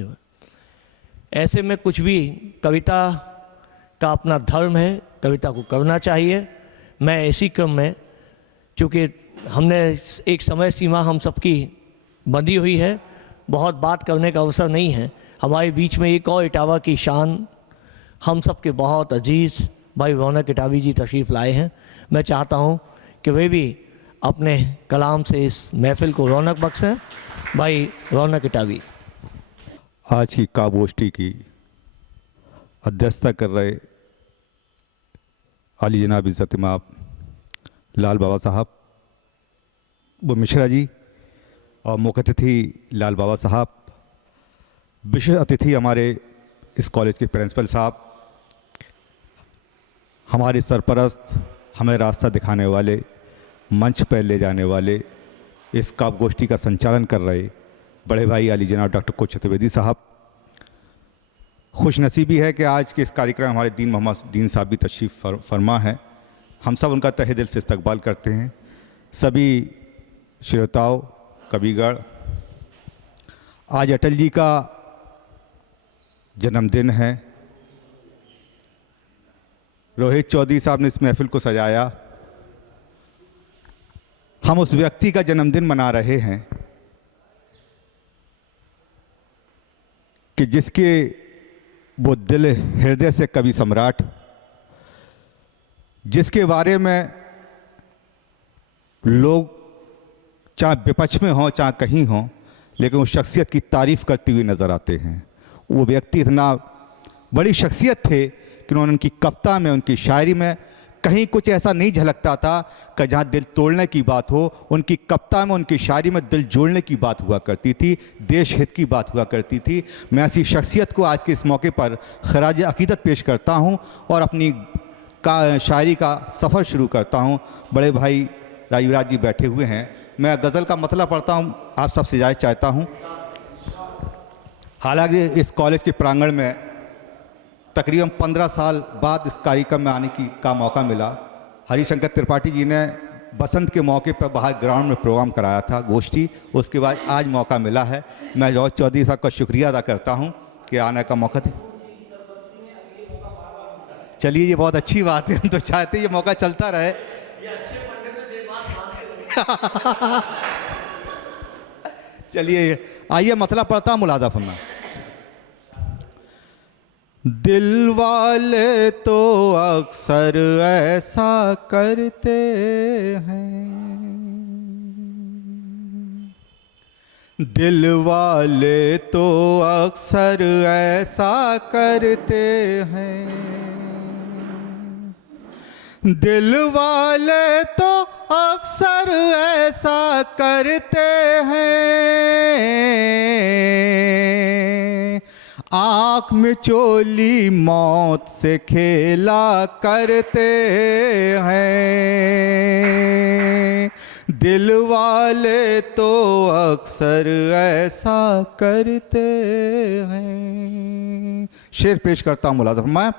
जो है। ऐसे में कुछ भी कविता का अपना धर्म है, कविता को करना चाहिए। मैं इसी क्रम में, चूँकि हमने एक समय सीमा हम सबकी बंधी हुई है, बहुत बात करने का अवसर नहीं है। हमारे बीच में एक और इटावा की शान, हम सब के बहुत अजीज़ भाई रौनक इटावी जी तशरीफ़ लाए हैं। मैं चाहता हूं कि वे भी अपने कलाम से इस महफ़िल को रौनक बख्शें। भाई रौनक इटावी। आज की काव्य-गोष्ठी की अध्यक्षता कर रहे आली जनाब इज़्ज़त इमाम लाल बाबा साहब वो मिश्रा जी और मुख्य अतिथि लाल बाबा साहब, विशेष अतिथि हमारे इस कॉलेज के प्रिंसिपल साहब, हमारे सरपरस्त, हमें रास्ता दिखाने वाले, मंच पर ले जाने वाले, इस काव्य गोष्ठी का संचालन कर रहे बड़े भाई आली जनाब डॉक्टर कुछ चतुर्वेदी साहब। खुशनसीबी है कि आज के इस कार्यक्रम में हमारे दीन मोहम्मद दीन साहब भी तशरीफ़ फरमा है। हम सब उनका तहे दिल से इस्तकबाल करते हैं। सभी श्रोताओं, कविगण, आज अटल जी का जन्मदिन है। रोहित चौधरी साहब ने इस महफिल को सजाया। हम उस व्यक्ति का जन्मदिन मना रहे हैं कि जिसके वो दिल हृदय से कवि सम्राट, जिसके बारे में लोग चाहे विपक्ष में हों चाहे कहीं हों, लेकिन उस शख्सियत की तारीफ़ करते हुए नज़र आते हैं। वो व्यक्ति इतना बड़ी शख्सियत थे कि उन्होंने उनकी कविता में, उनकी शायरी में कहीं कुछ ऐसा नहीं झलकता था कि जहाँ दिल तोड़ने की बात हो। उनकी कविता में, उनकी शायरी में दिल जोड़ने की बात हुआ करती थी, देश हित की बात हुआ करती थी। मैं ऐसी शख्सियत को आज के इस मौके पर खराज अकीदत पेश करता हूँ और अपनी शायरी का सफ़र शुरू करता हूँ। बड़े भाई रायुराज जी बैठे हुए हैं। मैं गज़ल का मतलब पढ़ता हूँ, आप सबसे इजाज़त चाहता हूँ। हालांकि इस कॉलेज के प्रांगण में तकरीबन 15 साल बाद इस कार्यक्रम में आने का मौका मिला। हरिशंकर त्रिपाठी जी ने बसंत के मौके पर बाहर ग्राउंड में प्रोग्राम कराया था, गोष्ठी। उसके बाद आज मौका मिला है। मैं रोहित चौधरी साहब का शुक्रिया अदा करता हूं कि आने का मौका था। चलिए, ये बहुत अच्छी बात है। हम तो चाहते ये मौका चलता रहे। चलिए, आइए मतलब पढ़ता हूँ, मुलादा फरमा। दिल वाले तो अक्सर ऐसा करते हैं, दिल वाले तो अक्सर ऐसा करते हैं, दिल वाले तो अक्सर ऐसा करते हैं, आँख में चोली मौत से खेला करते हैं, दिल वाले तो अक्सर ऐसा करते हैं। शेर पेश करता हूँ, मुलाज़ा फरमाएं।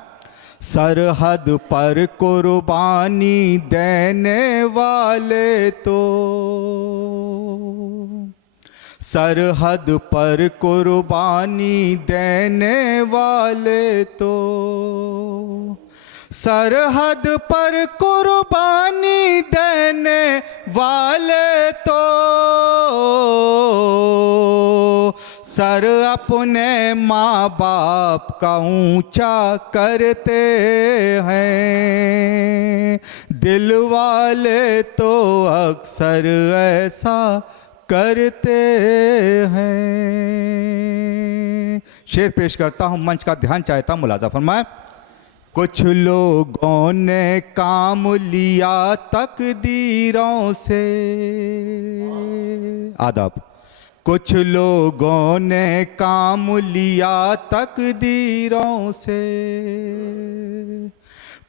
सरहद पर कुर्बानी देने वाले तो, सरहद पर कुर्बानी देने वाले तो, सरहद पर कुर्बानी देने वाले तो, सर अपने माँ बाप का ऊंचा करते हैं, दिल वाले तो अक्सर ऐसा करते हैं। शेर पेश करता हूँ, मंच का ध्यान चाहता हूँ, मुलाज़ा फरमाएं। कुछ लोगों ने काम लिया तकदीरों से, आदाब। कुछ लोगों ने काम लिया तकदीरों से,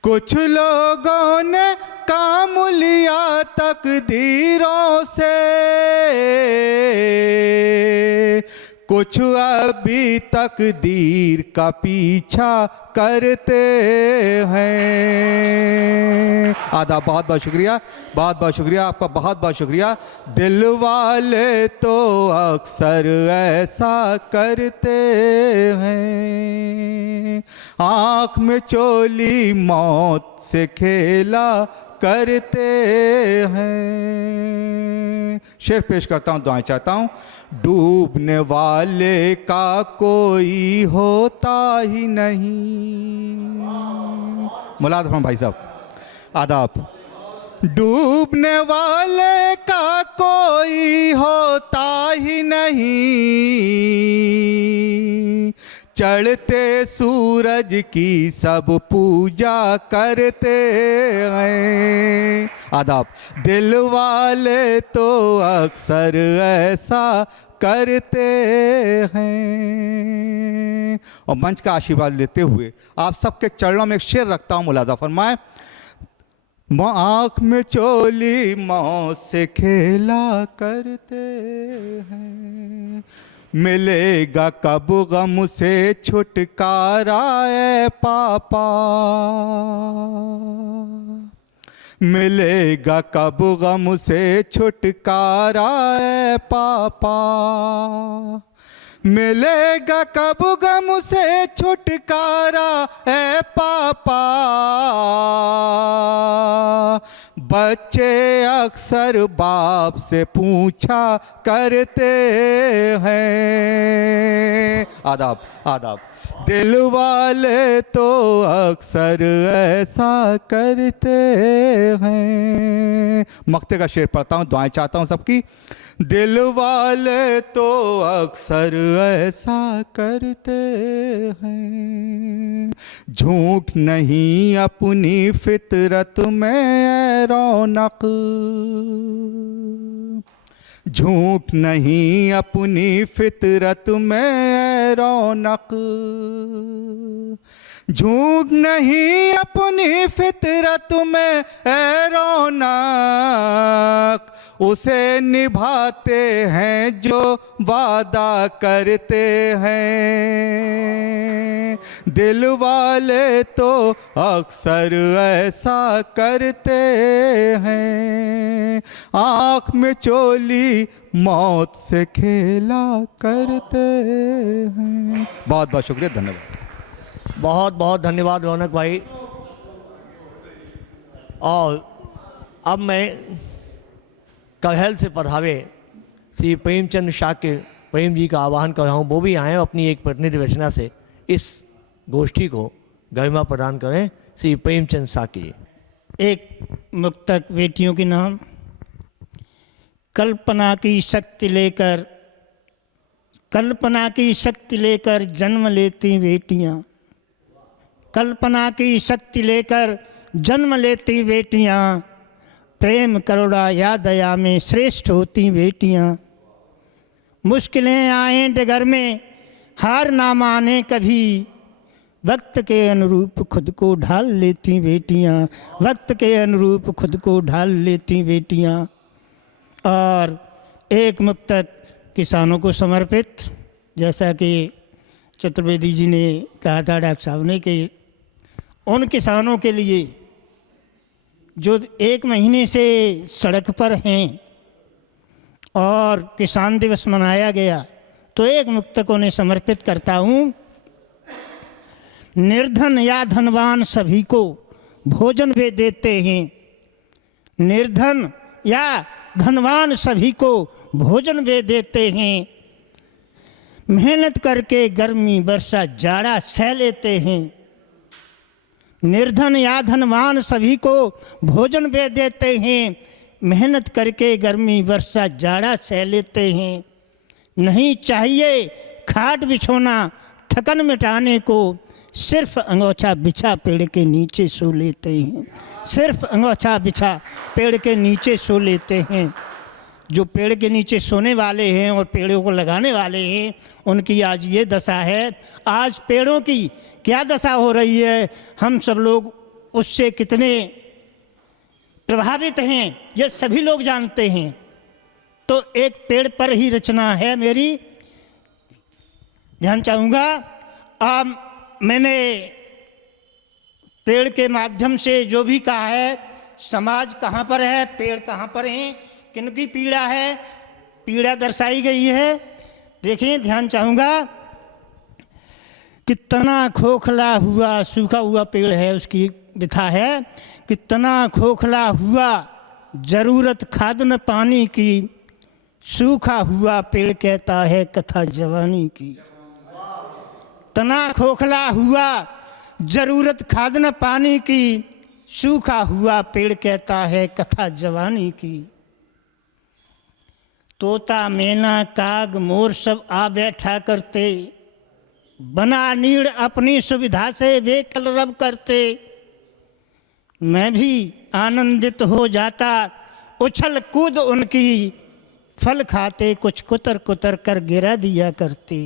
कुछ लोगों ने काम लिया तकदीरों से, कुछ अभी तकदीर का पीछा करते हैं। आदाब, बहुत बहुत शुक्रिया, बहुत बहुत शुक्रिया आपका, बहुत बहुत शुक्रिया। दिल वाले तो अक्सर ऐसा करते हैं, आँख में चोली मौत से खेला करते हैं। शेर पेश करता हूँ, दुआएं चाहता हूँ। डूबने वाले का कोई होता ही नहीं। मुलाद फरमाएं भाई साहब, आदाब। डूबने वाले का कोई होता ही नहीं, चढ़ते सूरज की सब पूजा करते हैं। आदाब। दिल वाले तो अक्सर ऐसा करते हैं। और मंच का आशीर्वाद लेते हुए आप सबके चरणों में एक शेर रखता हूँ, मुलाजा फरमाएं। आँख में चोली मौत से खेला करते हैं, मिलेगा कब गम से छुटकारा ए पापा, मिलेगा कब गम से छुटकारा ए पापा, मिलेगा कब गम से छुटकारा ए पापा। बच्चे अक्सर बाप से पूछा करते हैं। आदाब, आदाब। दिल वाले तो अक्सर ऐसा करते हैं। मक्ते का शेर पढ़ता हूँ, दुआएं चाहता हूँ सबकी। दिल वाले तो अक्सर ऐसा करते हैं, झूठ नहीं अपनी फितरत में रौनक, झूठ नहीं अपनी फितरत में रौनक, झूठ नहीं अपनी फितरत में रौनक, उसे निभाते हैं जो वादा करते हैं। दिल वाले तो अक्सर ऐसा करते हैं, आँख में चोली मौत से खेला करते हैं। बहुत बहुत शुक्रिया, धन्यवाद। बहुत बहुत धन्यवाद रौनक भाई। और अब मैं कलहल से पधारे श्री प्रेमचंद शाक्य प्रेम जी का आह्वान कर रहा हूँ, वो भी आएँ अपनी एक प्रतिनिधि रचना से इस गोष्ठी को गरिमा प्रदान करें। श्री प्रेमचंद शाक्य जी। एक मुक्तक बेटियों के नाम। कल्पना की शक्ति लेकर, कल्पना की शक्ति लेकर जन्म लेती बेटियाँ, कल्पना की शक्ति लेकर जन्म लेती बेटियाँ, प्रेम करुणा या दया में श्रेष्ठ होती बेटियाँ। मुश्किलें आए डगर में हार ना माने कभी, वक्त के अनुरूप खुद को ढाल लेती बेटियाँ, वक्त के अनुरूप खुद को ढाल लेती बेटियाँ। और एक मुक्तक किसानों को समर्पित, जैसा कि चतुर्वेदी जी ने कहा था, डॉक्टर साहब ने, कि उन किसानों के लिए जो 1 महीने से सड़क पर हैं और किसान दिवस मनाया गया, तो एक मुक्तक उन्हें समर्पित करता हूँ। निर्धन या धनवान सभी को भोजन वे देते हैं, निर्धन या धनवान सभी को भोजन वे देते हैं, मेहनत करके गर्मी वर्षा जाड़ा सह लेते हैं, निर्धन या धनवान सभी को भोजन वे देते हैं, मेहनत करके गर्मी वर्षा जाड़ा सह लेते हैं। नहीं चाहिए खाट बिछोना थकन मिटाने को, सिर्फ अंगोछा बिछा पेड़ के नीचे सो लेते हैं, सिर्फ अंगोछा बिछा पेड़ के नीचे सो लेते हैं। जो पेड़ के नीचे सोने वाले हैं और पेड़ों को लगाने वाले हैं, उनकी आज ये दशा है। आज पेड़ों की क्या दशा हो रही है, हम सब लोग उससे कितने प्रभावित हैं, ये सभी लोग जानते हैं। तो एक पेड़ पर ही रचना है मेरी। ध्यान चाहूँगा। अब मैंने पेड़ के माध्यम से जो भी कहा है, समाज कहाँ पर है, पेड़ कहाँ पर हैं, किनकी पीड़ा है, पीड़ा दर्शाई गई है। देखें, ध्यान चाहूँगा, कितना खोखला हुआ सूखा हुआ पेड़ है, उसकी व्यथा है। कितना खोखला हुआ, जरूरत खाद न पानी की, सूखा हुआ पेड़ कहता है कथा जवानी की। तना खोखला हुआ, जरूरत खाद न पानी की, सूखा हुआ पेड़ कहता है कथा जवानी की। तोता मैना काग मोर सब आ बैठा करते, बना नीड़ अपनी सुविधा से वे कलरव करते। मैं भी आनंदित हो जाता, उछल कूद उनकी, फल खाते कुछ कुतर कुतर कर गिरा दिया करते।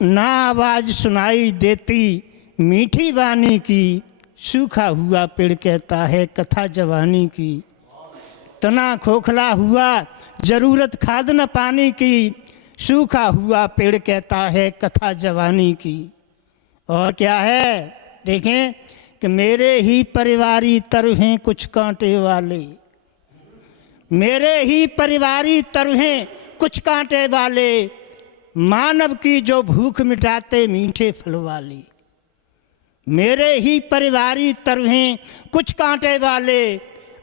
ना आवाज सुनाई देती मीठी वाणी की, सूखा हुआ पेड़ कहता है कथा जवानी की। तना खोखला हुआ, जरूरत खाद न पानी की, सूखा हुआ पेड़ कहता है कथा जवानी की। और क्या है, देखें कि मेरे ही परिवारी तरुहें कुछ कांटे वाले, मेरे ही परिवारी तरुहें कुछ कांटे वाले, मानव की जो भूख मिटाते मीठे फल वाले। मेरे ही परिवारी तरुहें कुछ कांटे वाले,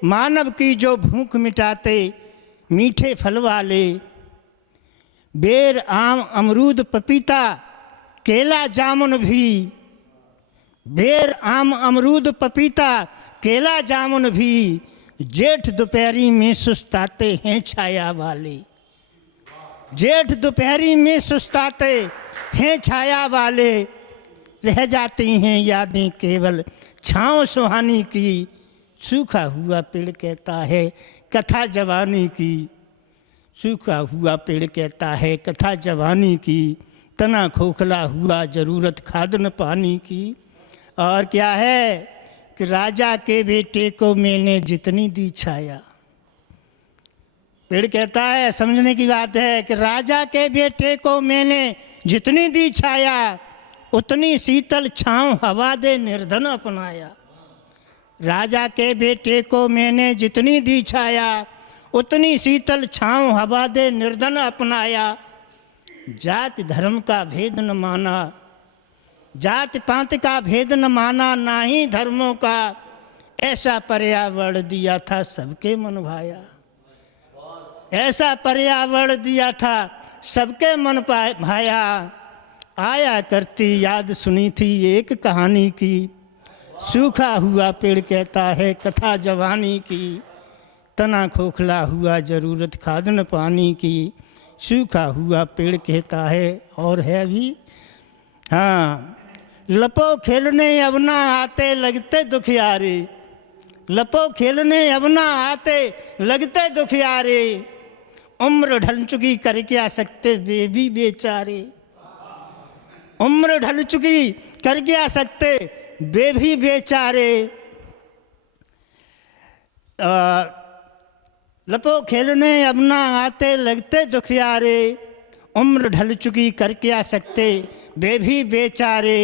मानव की जो भूख मिटाते मीठे फल वाले। बेर आम अमरूद पपीता केला जामुन भी, बेर आम अमरूद पपीता केला जामुन भी, जेठ दोपहरी में सुस्ताते हैं छाया वाले। जेठ दोपहरी में सुस्ताते हैं छाया वाले, रह जाती हैं यादें केवल छाँव सुहानी की। सूखा हुआ पेड़ कहता है कथा जवानी की, सूखा हुआ पेड़ कहता है कथा जवानी की। तना खोखला हुआ, जरूरत खाद न पानी की। और क्या है कि राजा के बेटे को मैंने जितनी दी छाया। पेड़ कहता है, समझने की बात है कि राजा के बेटे को मैंने जितनी दी छाया, उतनी शीतल छाँव हवा दे निर्धन अपनाया। राजा के बेटे को मैंने जितनी दी छाया, उतनी शीतल छाँव हवा दे निर्धन अपनाया। जाति धर्म का भेद न माना, जाति पात का भेद न माना, ना ही धर्मों का ऐसा पर्यावरण दिया था सबके मन भाया। ऐसा पर्यावरण दिया था सबके मन भाया। आया करती याद सुनी थी एक कहानी की, सूखा हुआ पेड़ कहता है कथा जवानी की। तना खोखला हुआ, जरूरत खाद न पानी की, सूखा हुआ पेड़ कहता है। और है भी, हाँ, लपो खेलने अब ना आते लगते दुखियारे, लपो खेलने अब ना आते लगते दुखियारे। उम्र ढल चुकी कर क्या सकते वे भी बेचारे, उम्र ढल चुकी कर क्या सकते वे भी बेचारे। लपो खेलने अब ना आते लगते दुखियारे, उम्र ढल चुकी कर क्या सकते वे भी बेचारे।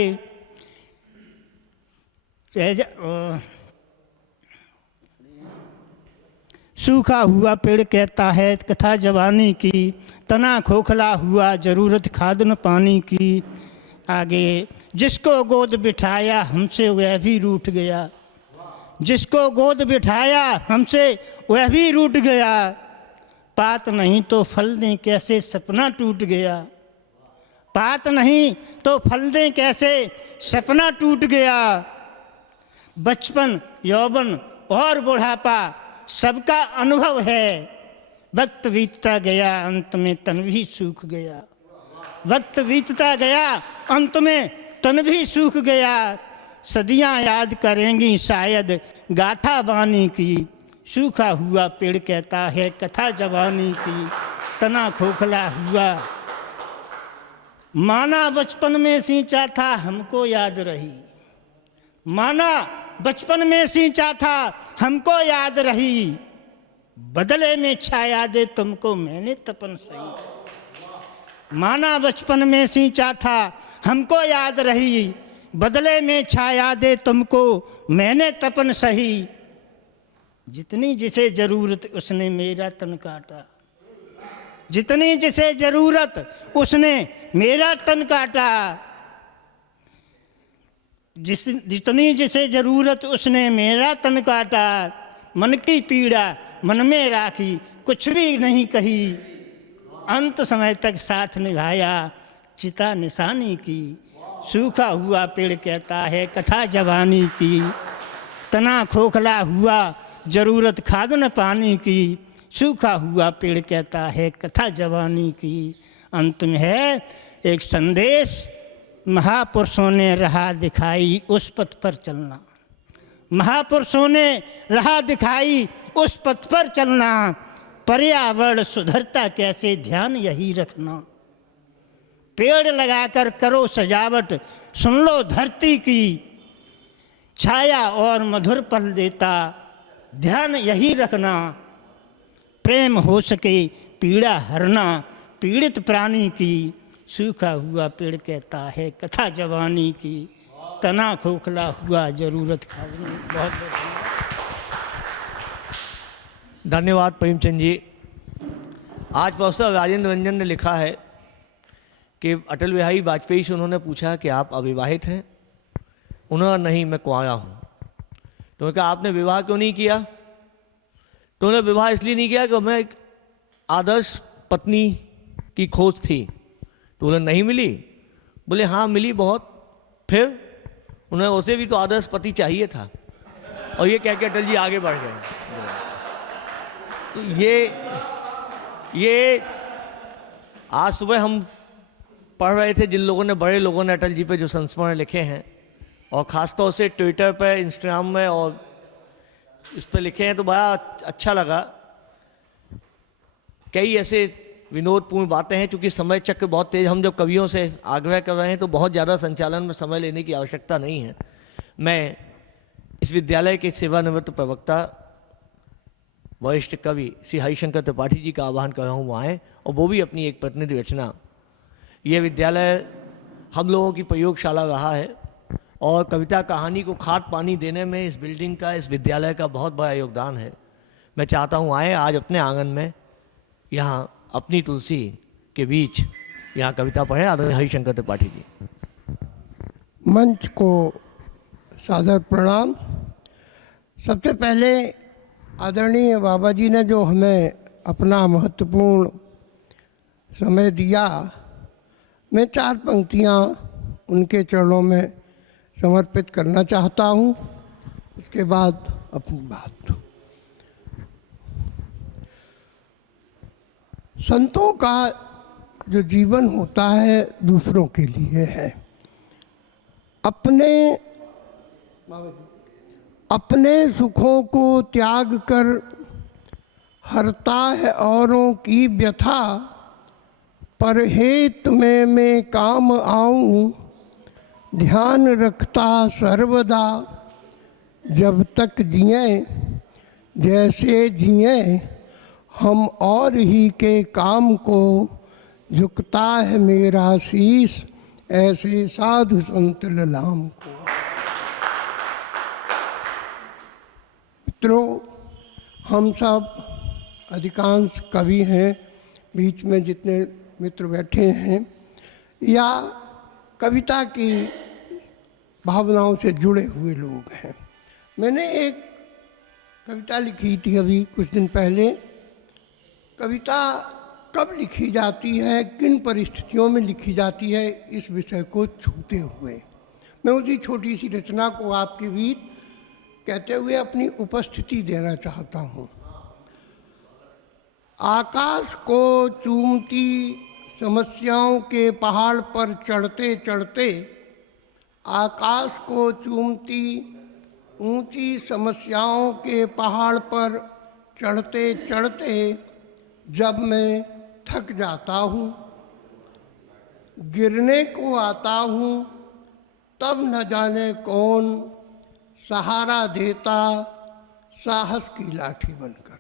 सूखा हुआ पेड़ कहता है कथा जवानी की, तना खोखला हुआ, जरूरत खाद न पानी की। आगे, जिसको गोद बिठाया हमसे वह भी रूठ गया, जिसको गोद बिठाया हमसे वह भी रूठ गया। पात नहीं तो फल दें कैसे सपना टूट गया, पात नहीं तो फल दें कैसे सपना टूट गया। बचपन, यौवन और बुढ़ापा सबका अनुभव है, वक्त बीतता गया अंत में तन भी सूख गया। वक्त बीतता गया अंत में तन भी सूख गया। सदियां याद करेंगी शायद गाथा वाणी की, सूखा हुआ पेड़ कहता है कथा जवानी की। तना खोखला हुआ, माना बचपन में सींचा था हमको याद रही, माना बचपन में सींचा था हमको याद रही। बदले में छाया दे तुमको मैंने तपन सही, माना बचपन में सींचा था हमको याद रही, बदले में छाया दे तुमको मैंने तपन सही। जितनी जिसे जरूरत उसने मेरा तन काटा, जितनी जिसे जरूरत उसने मेरा तन काटा, जितनी जिसे जरूरत उसने मेरा तन काटा। मन की पीड़ा मन में राखी कुछ भी नहीं कही, अंत समय तक साथ निभाया चिता निशानी की। सूखा हुआ पेड़ कहता है कथा जवानी की, तना खोखला हुआ जरूरत खाद न पानी की। सूखा हुआ पेड़ कहता है कथा जवानी की। अंत में है एक संदेश, महापुरुषों ने राह दिखाई उस पथ पर चलना, महापुरुषों ने राह दिखाई उस पथ पर चलना। पर्यावरण सुधरता कैसे ध्यान यही रखना, पेड़ लगाकर करो सजावट सुन लो धरती की। छाया और मधुर पल देता ध्यान यही रखना, प्रेम हो सके पीड़ा हरना पीड़ित प्राणी की। सूखा हुआ पेड़ कहता है कथा जवानी की, तना खोखला हुआ जरूरत खाने। बहुत धन्यवाद प्रेमचंद जी। आज प्रोफेसर राजेंद्र रंजन ने लिखा है कि अटल बिहारी वाजपेयी से उन्होंने पूछा कि आप अविवाहित हैं, उन्होंने नहीं मैं कुंवारा हूँ। तो उन्होंने कहा आपने विवाह क्यों नहीं किया? तो उन्होंने विवाह इसलिए नहीं किया कि मैं एक आदर्श पत्नी की खोज थी। तो उन्हें नहीं मिली? बोले हाँ मिली बहुत। फिर उन्हें उसे भी तो आदर्श पति चाहिए था। और ये कह के अटल जी आगे बढ़ गए। तो ये आज सुबह हम पढ़ रहे थे, जिन लोगों ने, बड़े लोगों ने अटल जी पे जो संस्मरण लिखे हैं, और ख़ासतौर से ट्विटर पर, इंस्टाग्राम में और इस पर लिखे हैं, तो बड़ा अच्छा लगा। कई ऐसे विनोदपूर्ण बातें हैं। चूँकि समय चक्र बहुत तेज़, हम जब कवियों से आग्रह कर रहे हैं तो बहुत ज़्यादा संचालन में समय लेने की आवश्यकता नहीं है। मैं इस विद्यालय के सेवानिवृत्त प्रवक्ता वरिष्ठ कवि श्री हरिशंकर त्रिपाठी जी का आह्वान कर रहा हूँ वो आएँ, और वो भी अपनी एक प्रतिनिधि रचना। ये विद्यालय हम लोगों की प्रयोगशाला रहा है, और कविता कहानी को खाद पानी देने में इस बिल्डिंग का, इस विद्यालय का बहुत बड़ा योगदान है। मैं चाहता हूँ आए आज अपने आंगन में, यहाँ अपनी तुलसी के बीच यहाँ कविता पढ़ें। आदरणीय हरिशंकर त्रिपाठी जी। मंच को सादर प्रणाम। सबसे पहले आदरणीय बाबा जी ने जो हमें अपना महत्वपूर्ण समय दिया, मैं 4 पंक्तियाँ उनके चरणों में समर्पित करना चाहता हूँ, उसके बाद अपनी बात। संतों का जो जीवन होता है दूसरों के लिए है। अपने सुखों को त्याग कर हरता है औरों की व्यथा, पर हेत में मैं काम आऊं ध्यान रखता सर्वदा। जब तक जिए जैसे जिए हम और ही के काम को, झुकता है मेरा शीश ऐसे साधु संत ललाम को। मित्रों, हम सब अधिकांश कवि हैं, बीच में जितने मित्र बैठे हैं, या कविता की भावनाओं से जुड़े हुए लोग हैं। मैंने एक कविता लिखी थी अभी कुछ दिन पहले। कविता कब लिखी जाती है, किन परिस्थितियों में लिखी जाती है, इस विषय को छूते हुए मैं उसी छोटी सी रचना को आपके बीच कहते हुए अपनी उपस्थिति देना चाहता हूँ। आकाश को चूमती समस्याओं के पहाड़ पर चढ़ते चढ़ते, आकाश को चूमती ऊंची समस्याओं के पहाड़ पर चढ़ते चढ़ते जब मैं थक जाता हूँ, गिरने को आता हूँ, तब न जाने कौन सहारा देता साहस की लाठी बनकर।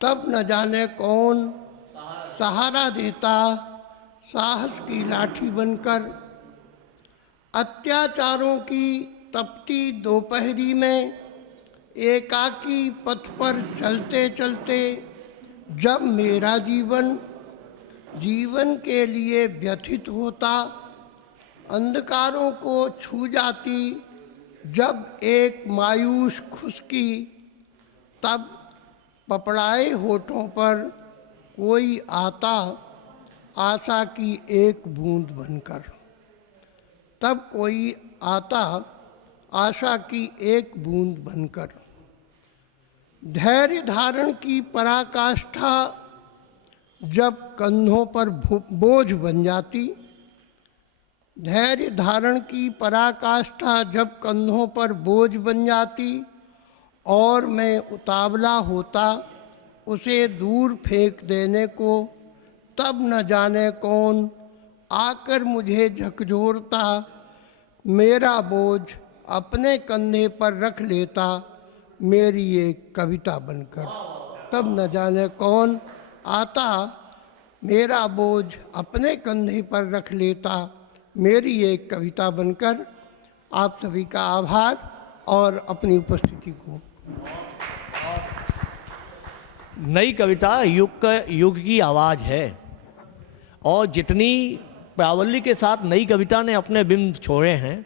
तब न जाने कौन सहारा देता साहस की लाठी बनकर, अत्याचारों की तपती दोपहरी में एकाकी पथ पर चलते चलते जब मेरा जीवन जीवन के लिए व्यथित होता, अंधकारों को छू जाती जब एक मायूस खुशकी, तब पपड़ाए होठों पर कोई आता आशा की एक बूंद बनकर, तब कोई आता आशा की एक बूंद बनकर। धैर्य धारण की पराकाष्ठा जब कंधों पर बोझ बन जाती, धैर्य धारण की पराकाष्ठा जब कंधों पर बोझ बन जाती और मैं उतावला होता उसे दूर फेंक देने को, तब न जाने कौन आकर मुझे झकझोरता, मेरा बोझ अपने कंधे पर रख लेता मेरी एक कविता बनकर। तब न जाने कौन आता मेरा बोझ अपने कंधे पर रख लेता मेरी एक कविता बनकर। आप सभी का आभार और अपनी उपस्थिति को। नई कविता युग की आवाज़ है और जितनी प्राबल्य के साथ नई कविता ने अपने बिंब छोड़े हैं,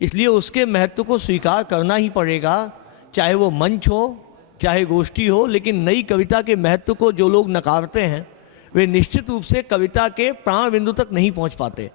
इसलिए उसके महत्व को स्वीकार करना ही पड़ेगा, चाहे वो मंच हो चाहे गोष्ठी हो। लेकिन नई कविता के महत्व को जो लोग नकारते हैं वे निश्चित रूप से कविता के प्राण बिंदु तक नहीं पहुंच पाते।